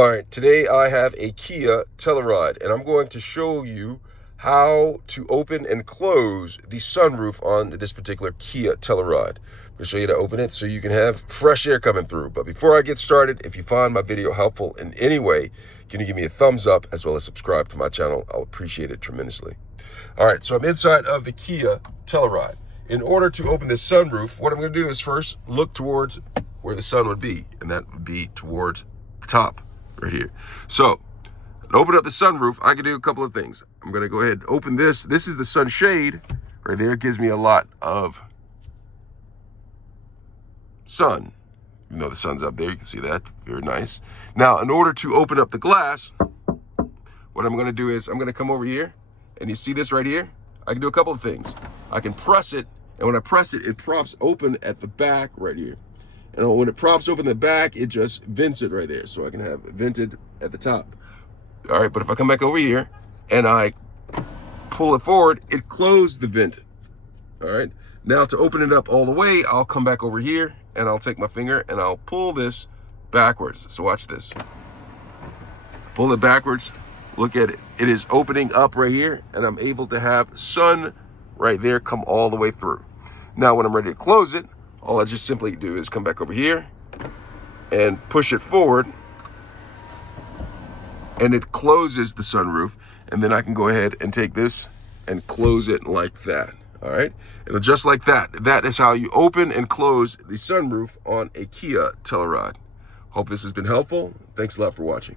All right, today I have a Kia Telluride, and I'm going to show you how to open and close the sunroof on this particular Kia Telluride. I'm going to show you how to open it so you can have fresh air coming through. But before I get started, if you find my video helpful in any way, can you give me a thumbs up as well as subscribe to my channel? I'll appreciate it tremendously. All right, so I'm inside of the Kia Telluride. In order to open this sunroof, what I'm going to do is first look towards where the sun would be, and that would be towards the top. Right here. So, to open up the sunroof, I can do a couple of things. I'm going to go ahead and open this. This is the sunshade. Right there. It gives me a lot of sun. Even though the sun's up there, you can see that. Very nice. Now, in order to open up the glass, what I'm going to do is I'm going to come over here, and you see this right here? I can do a couple of things. I can press it, and when I press it, it props open at the back right here. And when it props open the back, it just vents it right there. So I can have it vented at the top. All right, but if I come back over here and I pull it forward, it closed the vent. All right, now to open it up all the way, I'll come back over here and I'll take my finger and I'll pull this backwards. So watch this. Pull it backwards. Look at it. It is opening up right here, and I'm able to have sun right there come all the way through. Now, when I'm ready to close it, all I just simply do is come back over here and push it forward, and it closes the sunroof. And then I can go ahead and take this and close it like that. All right, and just like that. That is how you open and close the sunroof on a Kia Telluride. Hope this has been helpful. Thanks a lot for watching.